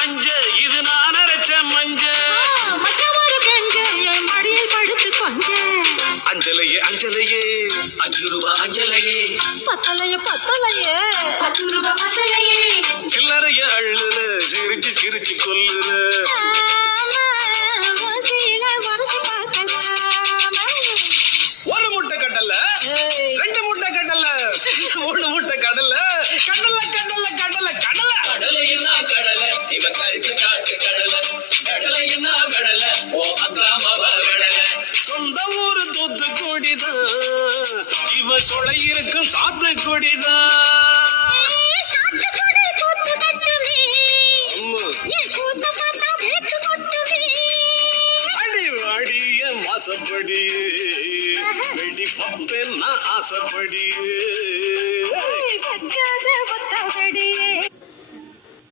மஞ்ச இது நான் அரைச்ச மஞ்ச மடியில் படுத்து கொஞ்ச அஞ்சலையே அஞ்சலையே 5 ரூபா அஞ்சலையே பத்தலையே 10 ரூபா பத்தலையே சில்லறைய அள்ளுற சிரிச்சு சிரிச்சு கொல்லுற ஒரு முட்டை கடல்ல 2 முட்டை கடல்ல 3 முட்டை கடல்ல கடல்ல கடல்ல கடல்ல கடல்ல கடலை என்ன கடலை இவ கரிச காட்டு கடலை கடலை என்ன கடலை ஓ அக்கா மாவ கடலை சொந்த ஊரு தூத்துக்குடிதான் இவ சொலை இருக்கும் சாத்துக்குடிதான் மாசப்படியே வெடி பம்பென்னா ஆசைப்படியே